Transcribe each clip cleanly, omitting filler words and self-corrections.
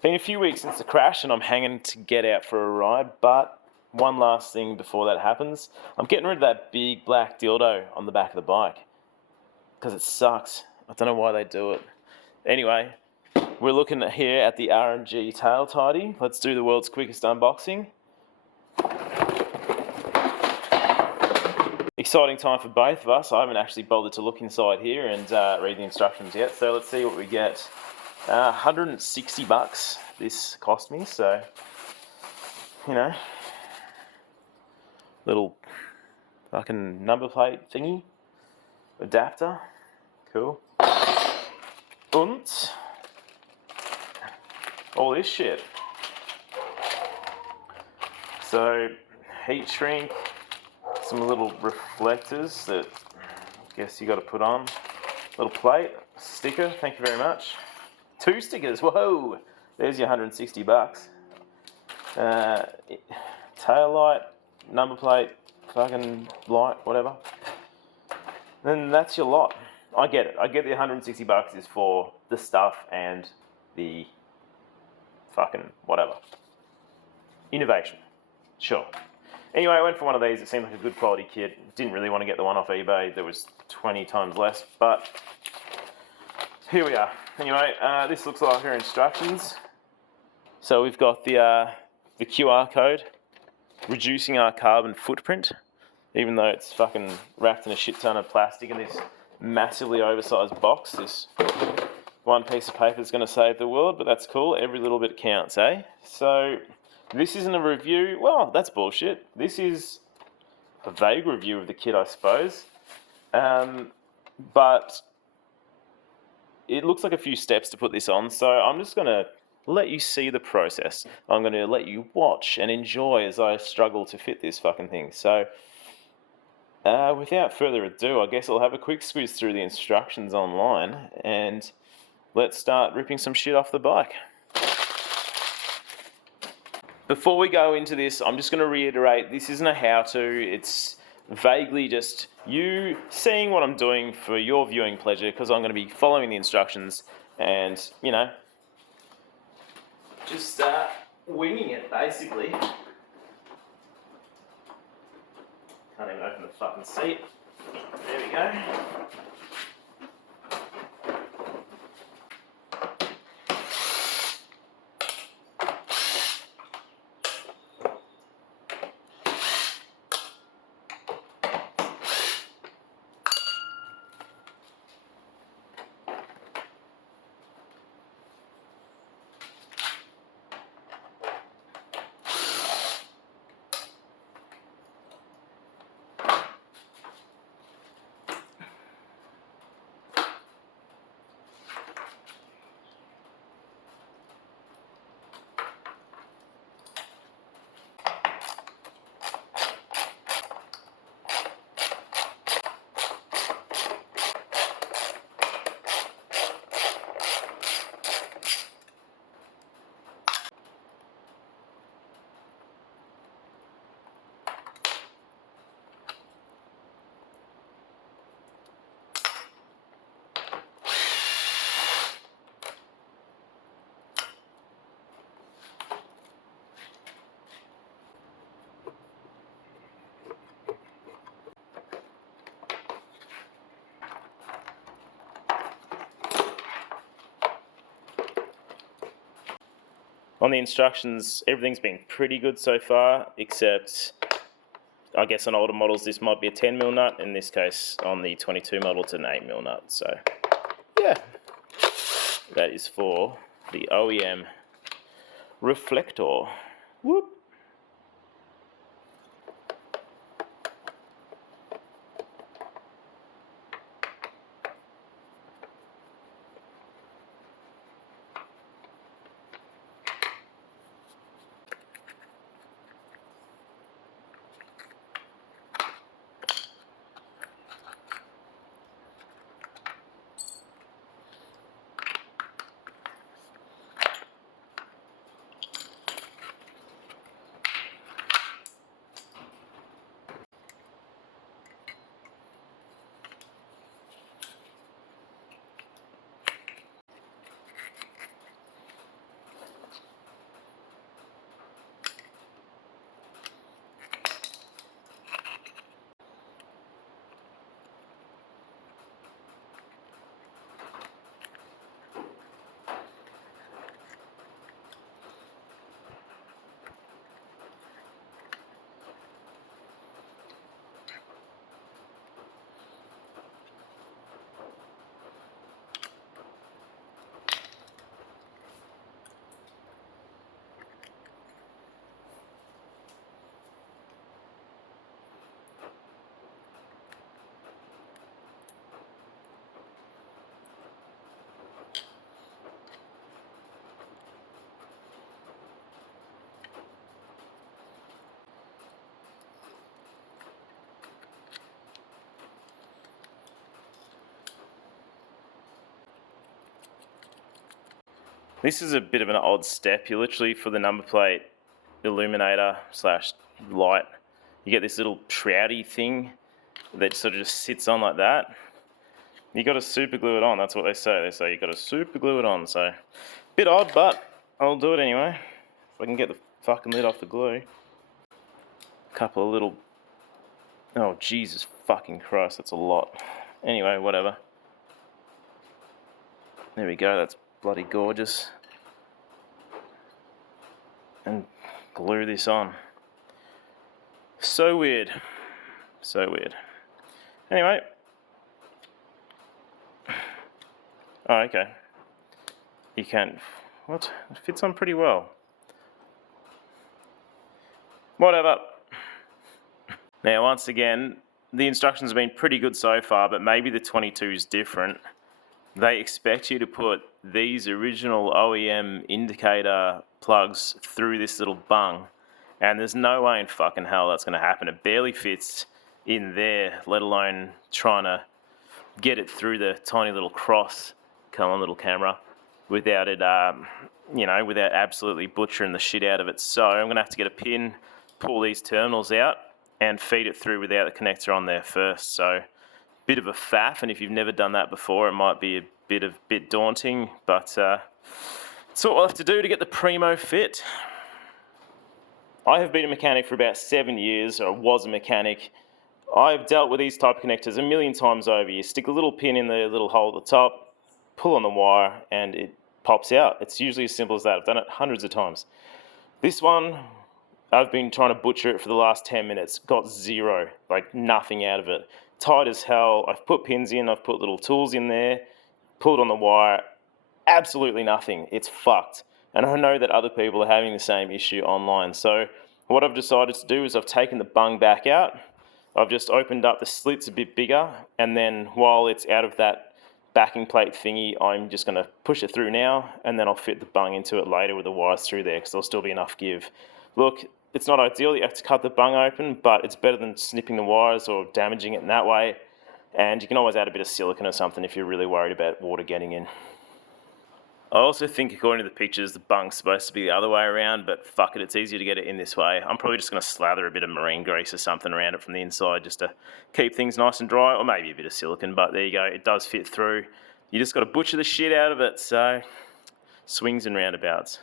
Been a few weeks since the crash and I'm hanging to get out for a ride, but one last thing before that happens. I'm getting rid of that big black dildo on the back of the bike because it sucks. I don't know why they do it. Anyway, we're looking here at the R&G Tail Tidy. Let's do the world's quickest unboxing. Exciting time for both of us. I haven't actually bothered to look inside here and read the instructions yet, so let's see what we get. $160 this cost me, so, you know, little fucking number plate thingy, adapter, cool. Und all this shit. So, heat shrink, some little reflectors that I guess you got to put on. Little plate, sticker, thank you very much. 2 stickers, whoa! There's your $160. Tail light, number plate, fucking light, whatever. Then that's your lot. I get it. I get the $160 is for the stuff and the fucking whatever. Innovation. Sure. Anyway, I went for one of these. It seemed like a good quality kit. Didn't really want to get the one off eBay. There was 20 times less, but here we are. Anyway, this looks like our instructions. So we've got the QR code, reducing our carbon footprint, even though it's fucking wrapped in a shit ton of plastic in this massively oversized box. This one piece of paper is going to save the world, but that's cool. Every little bit counts, eh? So this isn't a review. Well, that's bullshit. This is a vague review of the kit, I suppose. But it looks like a few steps to put this on, so I'm just going to let you see the process. I'm going to let you watch and enjoy as I struggle to fit this fucking thing. So, without further ado, I guess I'll have a quick squeeze through the instructions online and let's start ripping some shit off the bike. Before we go into this, I'm just going to reiterate, this isn't a how-to, it's vaguely just you seeing what I'm doing for your viewing pleasure, because I'm going to be following the instructions and, you know, just winging it, basically. Can't even open the fucking seat. There we go. On the instructions, everything's been pretty good so far, except I guess on older models this might be a 10mm nut. In this case, on the 22 model, it's an 8mm nut. So, yeah, that is for the OEM reflector. Whoop. This is a bit of an odd step. You literally, for the number plate illuminator slash light, you get this little shroudy thing that sort of just sits on like that. You got to super glue it on. That's what they say. They say you got to super glue it on. So, bit odd, but I'll do it anyway. If I can get the fucking lid off the glue. Couple of little. Oh Jesus fucking Christ, that's a lot. Anyway, whatever. There we go. That's bloody gorgeous. And glue this on. So weird. So weird. Anyway. Oh, okay. You can. What? It fits on pretty well. Whatever. Now, once again, the instructions have been pretty good so far, but maybe the 22 is different. They expect you to put these original OEM indicator plugs through this little bung, and there's no way in fucking hell that's going to happen. It barely fits in there, let alone trying to get it through the tiny little cross, come on little camera, without it, without absolutely butchering the shit out of it. So I'm going to have to get a pin, pull these terminals out, and feed it through without the connector on there first. So bit of a faff, and if you've never done that before, it might be a bit daunting, but it's what we'll have to do to get the primo fit. I have been a mechanic for about 7 years, or was a mechanic. I've dealt with these type of connectors a million times over. You stick a little pin in the little hole at the top, pull on the wire, and it pops out. It's usually as simple as that. I've done it hundreds of times. This one, I've been trying to butcher it for the last 10 minutes. Got zero, like nothing out of it. Tight as hell. I've put pins in, I've put little tools in there, pulled on the wire. Absolutely nothing. It's fucked. And I know that other people are having the same issue online. So what I've decided to do is I've taken the bung back out. I've just opened up the slits a bit bigger, and then while it's out of that backing plate thingy, I'm just going to push it through now, and then I'll fit the bung into it later with the wires through there, because there'll still be enough give. Look, it's not ideal, you have to cut the bung open, but it's better than snipping the wires or damaging it in that way. And you can always add a bit of silicone or something if you're really worried about water getting in. I also think, according to the pictures, the bung's supposed to be the other way around, but fuck it, it's easier to get it in this way. I'm probably just going to slather a bit of marine grease or something around it from the inside just to keep things nice and dry, or maybe a bit of silicone, but there you go, it does fit through. You just got to butcher the shit out of it, so swings and roundabouts.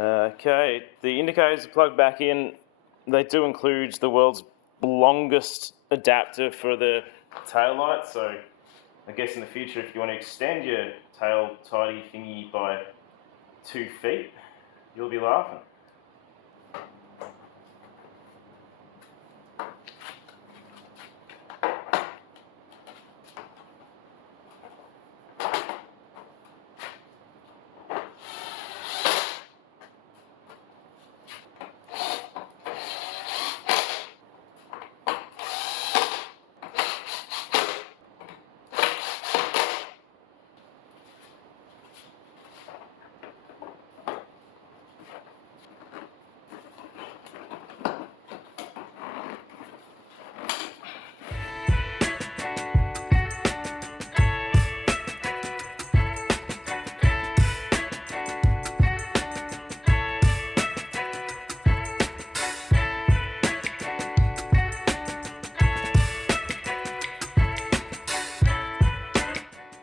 Okay, the indicators are plugged back in. They do include the world's longest adapter for the tail light, so I guess in the future if you want to extend your tail tidy thingy by 2 feet, you'll be laughing.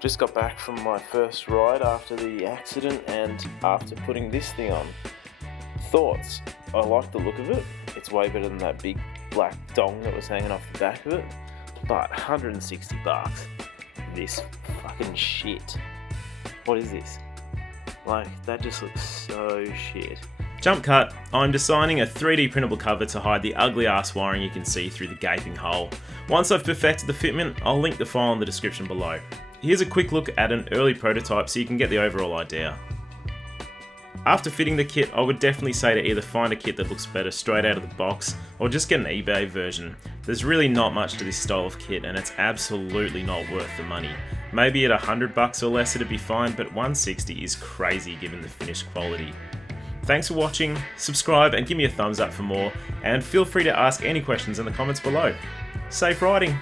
Just got back from my first ride after the accident and after putting this thing on. Thoughts? I like the look of it. It's way better than that big black dong that was hanging off the back of it. But 160 bucks. This fucking shit. What is this? Like, that just looks so shit. Jump cut. I'm designing a 3D printable cover to hide the ugly ass wiring you can see through the gaping hole. Once I've perfected the fitment, I'll link the file in the description below. Here's a quick look at an early prototype so you can get the overall idea. After fitting the kit, I would definitely say to either find a kit that looks better straight out of the box, or just get an eBay version. There's really not much to this style of kit and it's absolutely not worth the money. Maybe at $100 or less it'd be fine, but 160 is crazy given the finished quality. Thanks for watching, subscribe and give me a thumbs up for more, and feel free to ask any questions in the comments below. Safe riding!